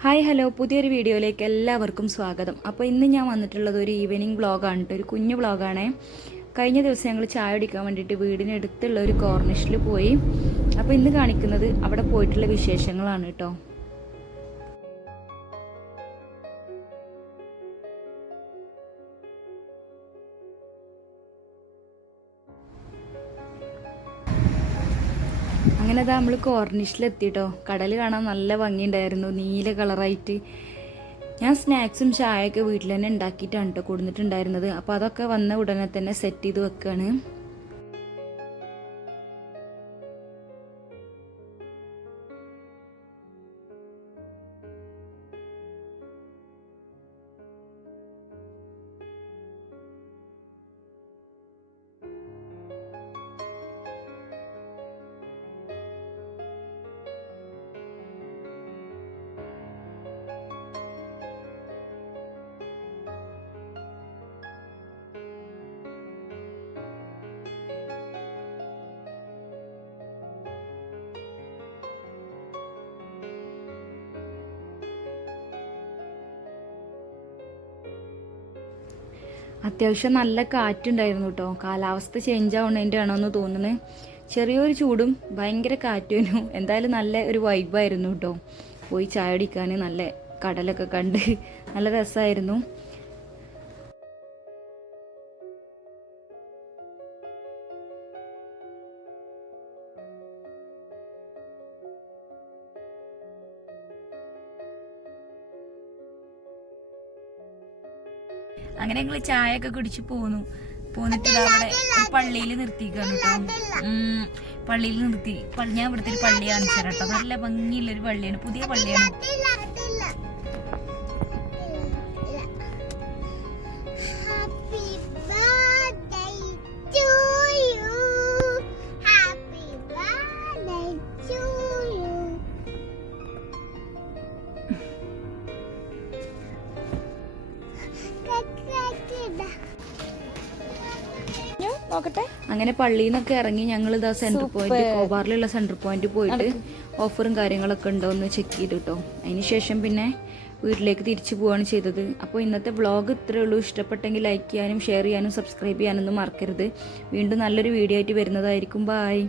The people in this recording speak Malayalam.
Hi hello. പുതിയൊരു വീഡിയോയിലേക്ക് എല്ലാവർക്കും സ്വാഗതം. അപ്പോൾ ഇന്ന് ഞാൻ വന്നിട്ടുള്ളത് ഒരു ഈവനിങ് വ്ളോഗാണ് കേട്ടോ. ഒരു കുഞ്ഞു വ്ളോഗാണേ കഴിഞ്ഞ ദിവസം ഞങ്ങൾ ചായ കുടിക്കാൻ വേണ്ടിയിട്ട് വീടിനടുത്തുള്ള ഒരു കോർണിഷിൽ പോയി. അപ്പോൾ ഇന്ന് കാണിക്കുന്നത് അവിടെ പോയിട്ടുള്ള വിശേഷങ്ങളാണ് കേട്ടോ. അങ്ങനെ അതാ നമ്മൾ കോർണിഷിലെത്തിട്ടോ. കടൽ കാണാൻ നല്ല ഭംഗിയുണ്ടായിരുന്നു നീല കളറായിട്ട്. ഞാൻ സ്നാക്സും ചായയൊക്കെ വീട്ടിൽ തന്നെ ഉണ്ടാക്കിയിട്ടാണ് കേട്ടോ കൊടുത്തിട്ടുണ്ടായിരുന്നത് അപ്പോൾ അതൊക്കെ വന്ന ഉടനെ തന്നെ സെറ്റ് ചെയ്ത് വെക്കുകയാണ് അത്യാവശ്യം നല്ല കാറ്റുണ്ടായിരുന്നു കേട്ടോ കാലാവസ്ഥ ചേഞ്ച് ആവുന്നതിന്റെ ആണോ എന്ന് തോന്നുന്നത് ചെറിയൊരു ചൂടും ഭയങ്കര കാറ്റും എന്തായാലും നല്ല ഒരു വൈബായിരുന്നു കേട്ടോ പോയി ചായ അടിക്കാൻ നല്ല കടലൊക്കെ കണ്ട്. നല്ല രസമായിരുന്നു അങ്ങനെ ഞങ്ങൾ ചായ ഒക്കെ കുടിച്ച് പോന്നു. പോന്നിട്ട് അവിടെ ഒരു പള്ളിയിൽ നിർത്തിക്കാണ് കേട്ടോ. പള്ളിയിൽ നിർത്തി. പള്ളി ഞാൻ ഇവിടുത്തെ ഒരു പള്ളി കാണിച്ചു തരാം കേട്ടോ. നല്ല ഭംഗിയുള്ള ഒരു പള്ളിയാണ്. പുതിയ പള്ളിയാണ്. നോക്കട്ടെ. അങ്ങനെ പള്ളിയിൽ നിന്നൊക്കെ ഇറങ്ങി ഞങ്ങൾ ഇതാ സെന്റർ പോയിന്റ് കോബാറിലുള്ള സെന്റർ പോയിന്റ് പോയിട്ട് ഓഫറും കാര്യങ്ങളൊക്കെ ഉണ്ടോ എന്ന് ചെക്ക് ചെയ്തു കേട്ടോ അതിനുശേഷം പിന്നെ വീട്ടിലേക്ക് തിരിച്ചു പോവാണ് ചെയ്തത്. അപ്പോൾ ഇന്നത്തെ വ്ളോഗ് ഇത്രേ ഉള്ളൂ. ഇഷ്ടപ്പെട്ടെങ്കിൽ ലൈക്ക് ചെയ്യാനും ഷെയർ ചെയ്യാനും സബ്സ്ക്രൈബ് ചെയ്യാനൊന്നും മറക്കരുത്. വീണ്ടും നല്ലൊരു വീഡിയോ ആയിട്ട് വരുന്നതായിരിക്കും. ബായ്